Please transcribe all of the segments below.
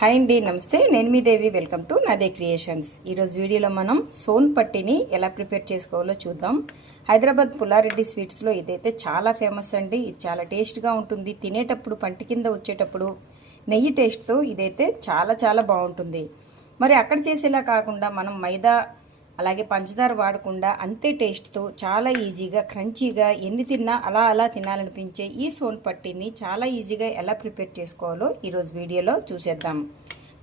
Hi అండి నమస్తే. నేను మీ దేవి. Welcome to Nade creations. ఈరోజు వీడియోలో మనం సోన్ పట్టిని ఎలా ప్రిపేర్ చేసుకోవాలో చూద్దాం. హైదరాబాద్ పుల్లారెడ్డి స్వీట్స్లో ఇదైతే చాలా ఫేమస్ అండి. ఇది చాలా టేస్ట్గా ఉంటుంది. తినేటప్పుడు పంటి కింద వచ్చేటప్పుడు నెయ్యి టేస్ట్తో ఇదైతే చాలా చాలా బాగుంటుంది. మరి అక్కడ చేసేలా కాకుండా మనం మైదా అలాగే పంచదార వాడకుండా అంతే టేస్ట్తో చాలా ఈజీగా క్రంచీగా ఎన్ని తిన్నా అలా అలా తినాలనిపించే ఈ సోన్ పట్టిని చాలా ఈజీగా ఎలా ప్రిపేర్ చేసుకోవాలో ఈరోజు వీడియోలో చూసేద్దాం.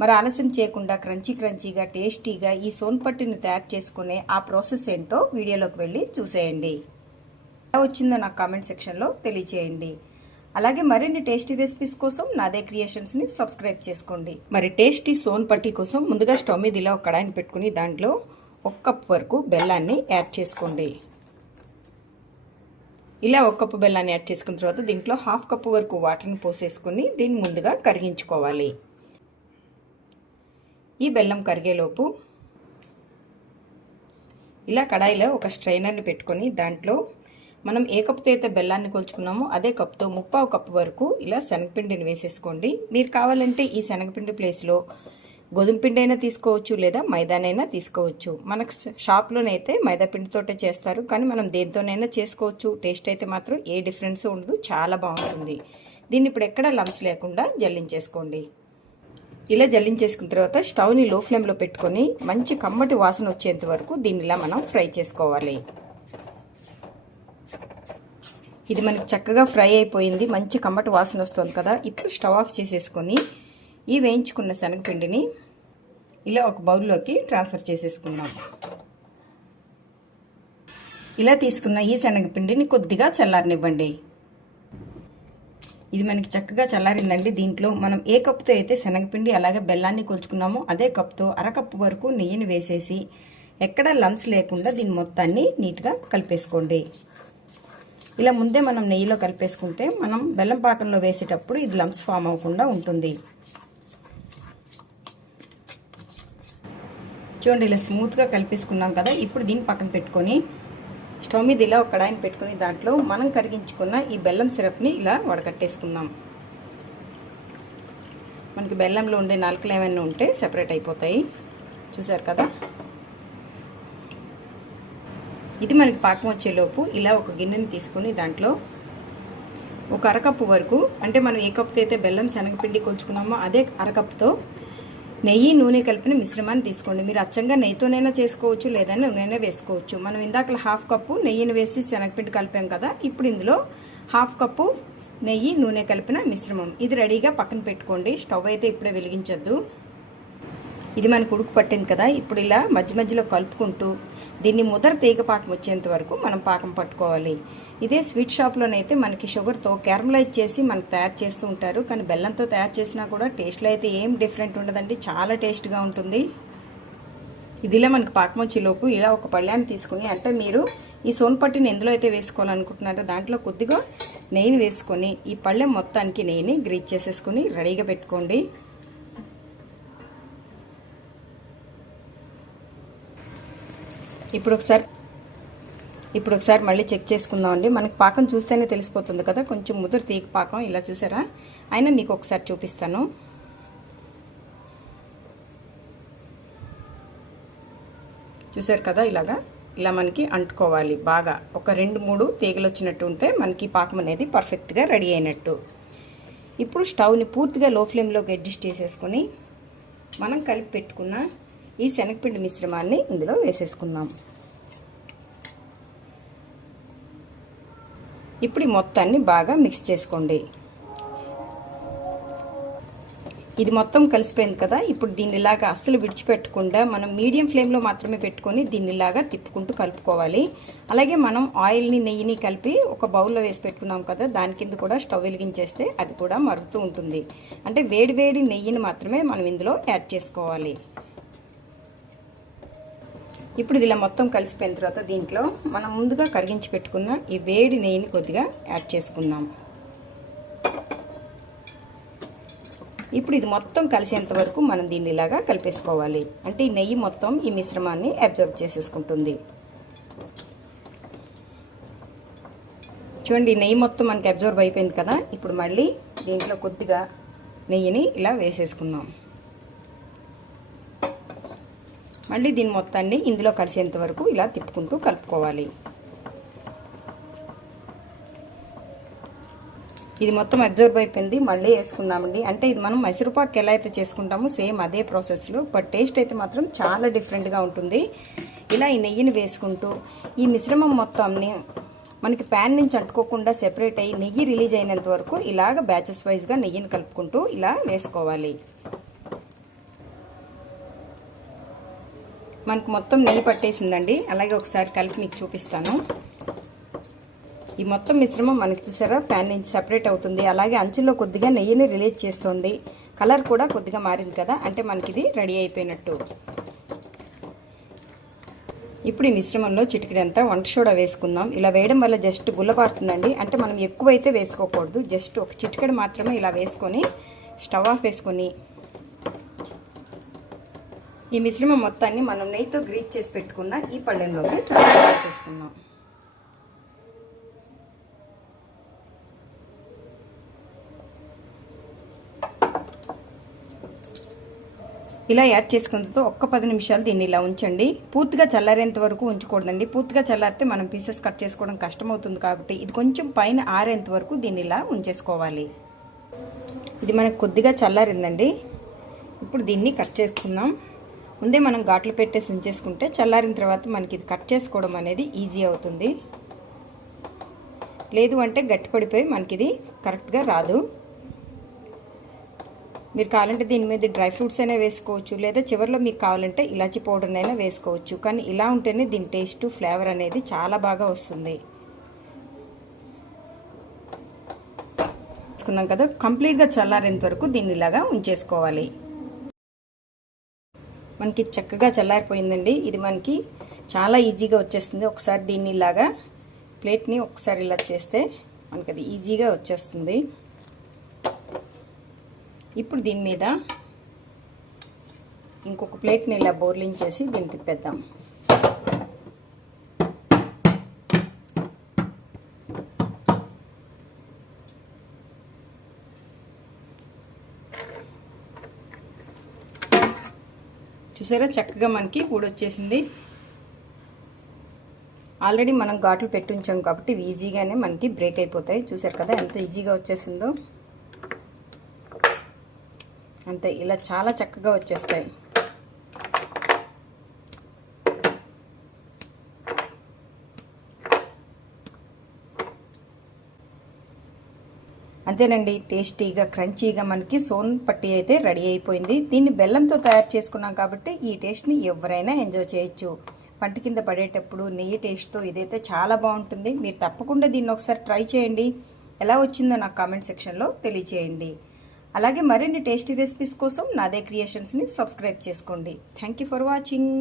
మరి ఆలస్యం చేయకుండా క్రంచీ క్రంచీగా టేస్టీగా ఈ సోన్ పట్టిని తయారు చేసుకునే ఆ ప్రాసెస్ ఏంటో వీడియోలోకి వెళ్ళి చూసేయండి. ఎలా వచ్చిందో నాకు కామెంట్ సెక్షన్లో తెలియచేయండి. అలాగే మరిన్ని టేస్టీ రెసిపీస్ కోసం నాదే క్రియేషన్స్ని సబ్స్క్రైబ్ చేసుకోండి. మరి టేస్టీ సోన్ పట్టి కోసం ముందుగా స్టవ్ మీద ఇలా ఒక కడాయిని పెట్టుకుని దాంట్లో ఒక కప్ వరకు బెల్లాన్ని యాడ్ చేసుకోండి. ఇలా ఒక కప్పు బెల్లాన్ని యాడ్ చేసుకున్న తర్వాత దీంట్లో హాఫ్ కప్పు వరకు వాటర్ని పోసేసుకుని దీన్ని ముందుగా కరిగించుకోవాలి. ఈ బెల్లం కరిగేలోపు ఇలా కడాయిలో ఒక స్ట్రైనర్ని పెట్టుకొని దాంట్లో మనం ఏ కప్పుతో అయితే బెల్లాన్ని కొలుచుకున్నామో అదే కప్తో ముప్పావు కప్పు వరకు ఇలా శనగపిండిని వేసేసుకోండి. మీరు కావాలంటే ఈ శనగపిండి ప్లేస్లో గోధుమ పిండి అయినా తీసుకోవచ్చు లేదా మైదానైనా తీసుకోవచ్చు. మనకు షాప్లోనైతే మైదా పిండితోటే చేస్తారు. కానీ మనం దేంతోనైనా చేసుకోవచ్చు. టేస్ట్ అయితే మాత్రం ఏ డిఫరెన్స్ ఉండదు. చాలా బాగుంటుంది. దీన్ని ఇప్పుడు ఎక్కడ లంప్స్ లేకుండా జల్లించేసుకోండి. ఇలా జల్లించేసుకున్న తర్వాత స్టవ్ని లో ఫ్లేమ్లో పెట్టుకొని మంచి కమ్మటి వాసన వచ్చేంత వరకు దీనిలా మనం ఫ్రై చేసుకోవాలి. ఇది మనకి చక్కగా ఫ్రై అయిపోయింది. మంచి కమ్మటి వాసన వస్తుంది కదా. ఇప్పుడు స్టవ్ ఆఫ్ చేసేసుకొని ఈ వేయించుకున్న శనగపిండిని ఇలా ఒక బౌల్లోకి ట్రాన్స్ఫర్ చేసేసుకుందాం. ఇలా తీసుకున్న ఈ శనగపిండిని కొద్దిగా చల్లారనివ్వండి. ఇది మనకి చక్కగా చల్లారిందండి. దీంట్లో మనం ఏ కప్పుతో అయితే శనగపిండి అలాగే బెల్లాన్ని కొలుచుకున్నామో అదే కప్పుతో అరకప్పు వరకు నెయ్యిని వేసేసి ఎక్కడ లంప్స్ లేకుండా దీని మొత్తాన్ని నీట్గా కలిపేసుకోండి. ఇలా ముందే మనం నెయ్యిలో కలిపేసుకుంటే మనం బెల్లం పాకంలో వేసేటప్పుడు ఇది లంప్స్ ఫామ్ అవ్వకుండా ఉంటుంది. చూడండి ఇలా స్మూత్గా కలిపేసుకున్నాం కదా ఇప్పుడు దీన్ని పక్కన పెట్టుకొని స్టవ్ మీద ఇలా ఒక కడాయిని పెట్టుకుని దాంట్లో మనం కరిగించుకున్న ఈ బెల్లం సిరప్ని ఇలా వడకట్టేసుకుందాం. మనకి బెల్లంలో ఉండే నలకలు ఏమైనా ఉంటే సెపరేట్ అయిపోతాయి. చూసారు కదా? ఇది మనకి పాకం వచ్చేలోపు ఇలా ఒక గిన్నెని తీసుకుని దాంట్లో ఒక అరకప్పు వరకు అంటే మనం ఏ కప్పుతో అయితే బెల్లం శనగపిండి కొలుచుకున్నామో అదే అరకప్పుతో నెయ్యి నూనె కలిపిన మిశ్రమాన్ని తీసుకోండి. మీరు అచ్చంగా నెయ్యితోనైనా చేసుకోవచ్చు లేదా నూనె వేసుకోవచ్చు. మనం ఇందాక హాఫ్ కప్పు నెయ్యిని వేసి శనగపిండి కలిపాం కదా ఇప్పుడు ఇందులో హాఫ్ కప్పు నెయ్యి నూనె కలిపిన మిశ్రమం. ఇది రెడీగా పక్కన పెట్టుకోండి. స్టవ్ అయితే ఇప్పుడే వెలిగించొద్దు. ఇది మనకు ఉడుకు పట్టింది కదా ఇప్పుడు ఇలా మధ్య మధ్యలో కలుపుకుంటూ దీన్ని ముదర తీగ పాకం వచ్చేంత వరకు మనం పాకం పట్టుకోవాలి. ఇదే స్వీట్ షాప్లోనైతే మనకి షుగర్తో క్యారమలైజ్ చేసి మనకు తయారు చేస్తూ ఉంటారు. కానీ బెల్లంతో తయారు చేసినా కూడా టేస్ట్లో అయితే ఏం డిఫరెంట్ ఉండదండి. చాలా టేస్ట్గా ఉంటుంది. ఇదిలా మనకి పాకం వచ్చేలోపు ఇలా ఒక పళ్ళాన్ని తీసుకుని అంటే మీరు ఈ సోన్పట్టిని ఎందులో అయితే వేసుకోవాలనుకుంటున్నారో దాంట్లో కొద్దిగా నెయ్యిని వేసుకొని ఈ పళ్ళెం మొత్తానికి నెయ్యిని గ్రీజ్ చేసేసుకుని రెడీగా పెట్టుకోండి. ఇప్పుడు ఒకసారి ఇప్పుడు ఒకసారి మళ్ళీ చెక్ చేసుకుందాం అండి. మనకి పాకం చూస్తేనే తెలిసిపోతుంది కదా కొంచెం ముదురు తీగ పాకం ఇలా చూసారా? అయినా మీకు ఒకసారి చూపిస్తాను. చూసారు కదా ఇలాగా ఇలా మనకి అంటుకోవాలి. బాగా ఒక రెండు మూడు తీగలు వచ్చినట్టు ఉంటే మనకి పాకం అనేది పర్ఫెక్ట్గా రెడీ అయినట్టు. ఇప్పుడు స్టవ్ని పూర్తిగా లో ఫ్లేమ్లోకి అడ్జస్ట్ చేసేసుకొని మనం కలిపి పెట్టుకున్న ఈ శనగపిండి మిశ్రమాన్ని ఇందులో వేసేసుకుందాం. ఇప్పుడు ఈ మొత్తాన్ని బాగా మిక్స్ చేసుకోండి. ఇది మొత్తం కలిసిపోయింది కదా ఇప్పుడు దీనిలాగా అస్సలు విడిచిపెట్టకుండా మనం మీడియం ఫ్లేమ్లో మాత్రమే పెట్టుకొని దీనిలాగా తిప్పుకుంటూ కలుపుకోవాలి. అలాగే మనం ఆయిల్ని నెయ్యిని కలిపి ఒక బౌల్లో వేసి పెట్టుకున్నాం కదా దాని కింద కూడా స్టవ్ వెలిగించేస్తే అది కూడా మరుగుతూ ఉంటుంది. అంటే వేడి వేడి నెయ్యిని మాత్రమే మనం ఇందులో యాడ్ చేసుకోవాలి. ఇప్పుడు ఇలా మొత్తం కలిసిపోయిన తర్వాత దీంట్లో మనం ముందుగా కరిగించి పెట్టుకున్న ఈ వేడి నెయ్యిని కొద్దిగా యాడ్ చేసుకుందాం. ఇప్పుడు ఇది మొత్తం కలిసేంత వరకు మనం దీన్ని ఇలాగా కలిపేసుకోవాలి. అంటే ఈ నెయ్యి మొత్తం ఈ మిశ్రమాన్ని అబ్జర్వ్ చేసేసుకుంటుంది. చూడండి నెయ్యి మొత్తం మనకి అబ్జర్వ్ అయిపోయింది కదా. ఇప్పుడు మళ్ళీ దీంట్లో కొద్దిగా నెయ్యిని ఇలా వేసేసుకుందాం. మళ్ళీ దీని మొత్తాన్ని ఇందులో కలిసేంత వరకు ఇలా తిప్పుకుంటూ కలుపుకోవాలి. ఇది మొత్తం అబ్జర్వ్ అయిపోయింది మళ్ళీ వేసుకుందామండి. అంటే ఇది మనం మైసూరుపాకు ఎలా అయితే చేసుకుంటామో సేమ్ అదే ప్రాసెస్లో బట్ టేస్ట్ అయితే మాత్రం చాలా డిఫరెంట్గా ఉంటుంది. ఇలా ఈ నెయ్యిని వేసుకుంటూ ఈ మిశ్రమం మొత్తాన్ని మనకి ప్యాన్ నుంచి అంటుకోకుండా సెపరేట్ అయ్యి నెయ్యి రిలీజ్ అయినంత వరకు ఇలాగ బ్యాచెస్ వైజ్గా నెయ్యిని కలుపుకుంటూ ఇలా వేసుకోవాలి. మనకు మొత్తం నెయ్యి పట్టేసిందండి. అలాగే ఒకసారి కలిపి మీకు చూపిస్తాను. ఈ మొత్తం మిశ్రమం మనకి చూసారా? ప్యాన్ నుంచి సెపరేట్ అవుతుంది. అలాగే అంచుల్లో కొద్దిగా నెయ్యిని రిలీజ్ చేస్తుంది. కలర్ కూడా కొద్దిగా మారింది కదా? అంటే మనకి ఇది రెడీ అయిపోయినట్టు. ఇప్పుడు ఈ మిశ్రమంలో చిటికిడంతా వంట సోడా వేసుకుందాం. ఇలా వేయడం వల్ల జస్ట్ గుల్లబారుతుందండి. అంటే మనం ఎక్కువైతే వేసుకోకూడదు. జస్ట్ ఒక చిటికెడు మాత్రమే ఇలా వేసుకొని స్టవ్ ఆఫ్ వేసుకొని ఈ మిశ్రమం మొత్తాన్ని మనం నెయ్యితో గ్రీజ్ చేసి పెట్టుకున్న ఈ పళ్ళెంలోకి ట్రాన్స్ఫర్ చేసుకుందాం. ఇలా యాడ్ చేసుకున్నతో ఒక్క పది నిమిషాలు దీన్ని ఇలా ఉంచండి. పూర్తిగా చల్లారేంత వరకు ఉంచకూడదండి. పూర్తిగా చల్లారితే మనం పీసెస్ కట్ చేసుకోవడం కష్టమవుతుంది కాబట్టి ఇది కొంచెం పైన ఆరేంత వరకు దీన్ని ఇలా ఉంచేసుకోవాలి. ఇది మనకు కొద్దిగా చల్లారిందండి. ఇప్పుడు దీన్ని కట్ చేసుకుందాం. ముందే మనం ఘాట్లు పెట్టేసి ఉంచేసుకుంటే చల్లారిన తర్వాత మనకి ఇది కట్ చేసుకోవడం అనేది ఈజీ అవుతుంది. లేదు అంటే గట్టిపడిపోయి మనకి ఇది కరెక్ట్గా రాదు. మీరు కావాలంటే దీని మీద డ్రై ఫ్రూట్స్ అయినా వేసుకోవచ్చు లేదా చివరిలో మీకు కావాలంటే ఇలాచీ పౌడర్నైనా వేసుకోవచ్చు. కానీ ఇలా ఉంటేనే దీని టేస్ట్ ఫ్లేవర్ అనేది చాలా బాగా వస్తుంది. వేసుకున్నాం కదా కంప్లీట్గా చల్లారేంత వరకు దీన్ని ఇలాగా ఉంచేసుకోవాలి. మనకి చక్కగా చల్లారిపోయిందండి. ఇది మనకి చాలా ఈజీగా వచ్చేస్తుంది. ఒకసారి దీన్ని ఇలాగా ప్లేట్ని ఒకసారి ఇలా చేస్తే మనకి అది ఈజీగా వచ్చేస్తుంది. ఇప్పుడు దీని మీద ఇంకొక ప్లేట్ని ఇలా బోర్లింగ్ చేసి దీన్ని తిప్పేద్దాం. చూసారా? చక్కగా మనకి ఊడొచ్చేసింది ఆల్రెడీ మనం ఘాట్లు పెట్టించాం కాబట్టి ఈజీగానే మనకి బ్రేక్ అయిపోతాయి. చూసారు కదా ఎంత ఈజీగా వచ్చేసిందో. అంతే ఇలా చాలా చక్కగా వచ్చేస్తాయి. అంతేనండి టేస్టీగా క్రంచీగా మనకి సోన్ పట్టి అయితే రెడీ అయిపోయింది. దీన్ని బెల్లంతో తయారు చేసుకున్నాం కాబట్టి ఈ టేస్ట్ని ఎవరైనా ఎంజాయ్ చేయొచ్చు. పంట కింద పడేటప్పుడు నెయ్యి టేస్ట్తో ఇదైతే చాలా బాగుంటుంది. మీరు తప్పకుండా దీన్ని ఒకసారి ట్రై చేయండి. ఎలా వచ్చిందో నాకు కామెంట్ సెక్షన్లో తెలియచేయండి. అలాగే మరిన్ని టేస్టీ రెసిపీస్ కోసం నాదే క్రియేషన్స్ని సబ్స్క్రైబ్ చేసుకోండి. Thank for watching.